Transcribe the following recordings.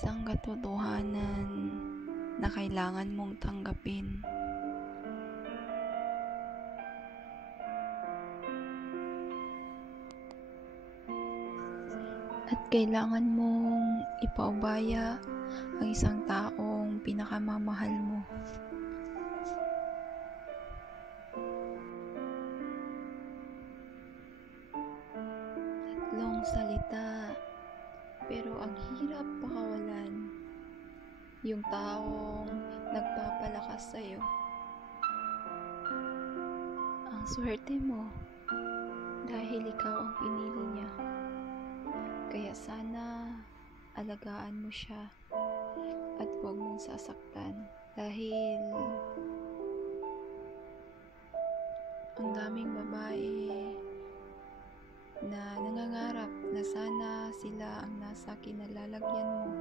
isang katotohanan na kailangan mong tanggapin. At kailangan mong ipaubaya ang isang taong pinakamamahal mo. Tatlong salita, pero ang hirap pakawalan. Yung taong nagpapalakas sa'yo. Ang swerte mo dahil ikaw ang pinili niya. Kaya sana alagaan mo siya at huwag mong sasaktan dahil ang daming babae na nangangarap na sana sila ang nasa kinalalagyan mo.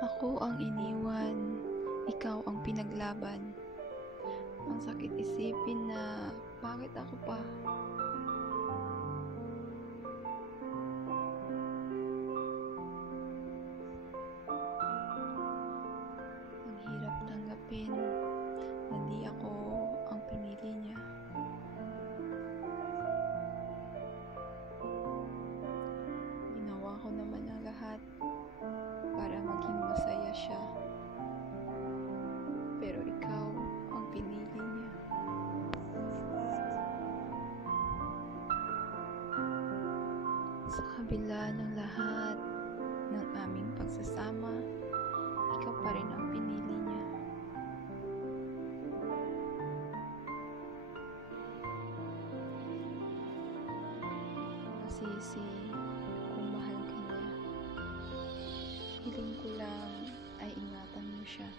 Ako ang iniwan, ikaw ang pinaglaban. Ang sakit isipin na bakit ako pa? Ang hirap tanggapin na di ako ang pinili niya. Ginawa ko naman ang lahat para maging masaya siya. Pero ikaw ang pinili niya. Sa kabila ng lahat ng aming pagsasama, ikaw pa rin ang pinili niya. Masisi kung mahal ka niya. Hiling ko lang ay ingatan mo siya.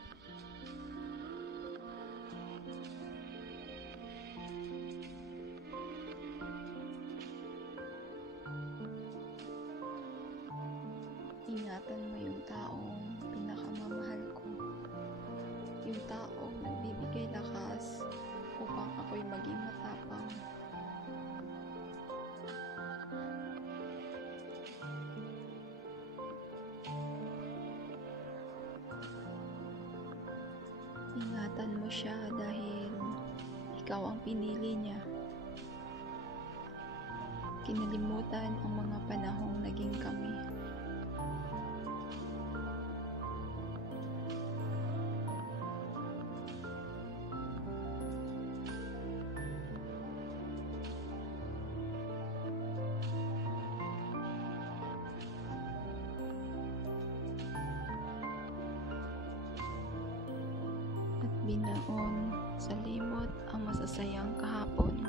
Ingatan mo yung taong pinakamamahal ko. Yung taong nagbibigay lakas upang ako'y maging matapang. Ingatan mo siya dahil ikaw ang pinili niya. Kinalimutan ang mga panahong naging kami. Binaon sa limot ang masasayang kahapon.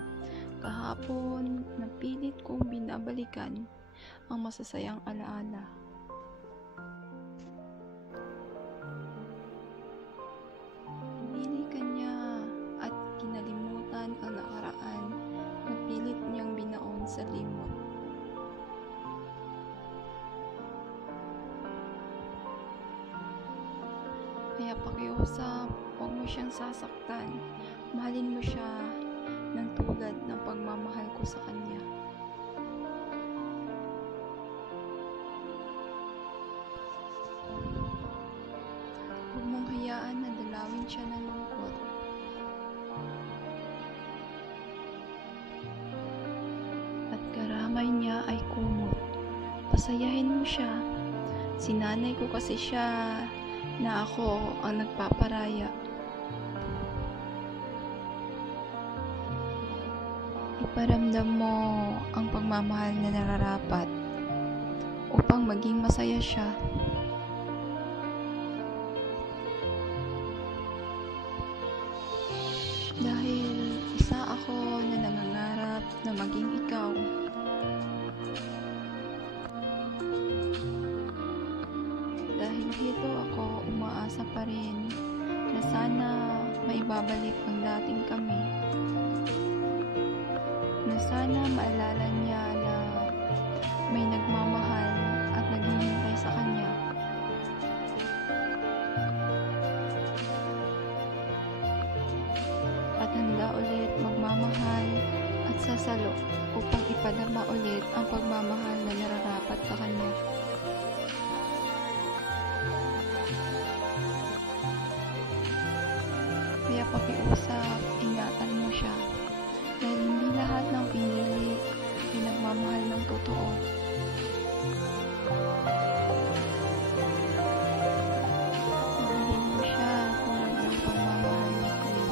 Kahapon, napilit kong binabalikan ang masasayang alaala. Pinili ka niya at kinalimutan ang nakaraan. Napilit niyang binaon sa limot. Kaya pakiusap, huwag mo siyang sasaktan. Mahalin mo siya ng tulad ng pagmamahal ko sa kanya. Huwag mong hayaan na dalawin siya ng lungkot. At karamay niya ay kumot. Pasayahin mo siya. Sinanay ko kasi siya na ako ang nagpaparaya. Iparamdam mo ang pagmamahal na nararapat upang maging masaya siya. Dahil isa ako na nangangarap na maging ikaw. Dahil dito ako umaasa pa rin na sana maibabalik ang dating kami. Na sana maalala niya na may nagmamahal at naghihintay sa kanya. At handa ulit magmamahal at sasalo upang ipadama ulit ang pagmamahal na nararapat sa kanya. Kaya pakiusap, ingatan mo siya. Dahil hindi lahat ng pinili ay nagmamahal ng totoo. Mahalin mo siya tulad ng pagmamahal niya sa'yo.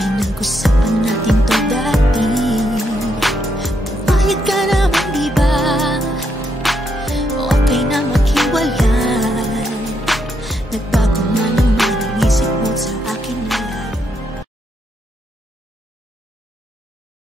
Pinag-usapan natin to dati. Bayad ka na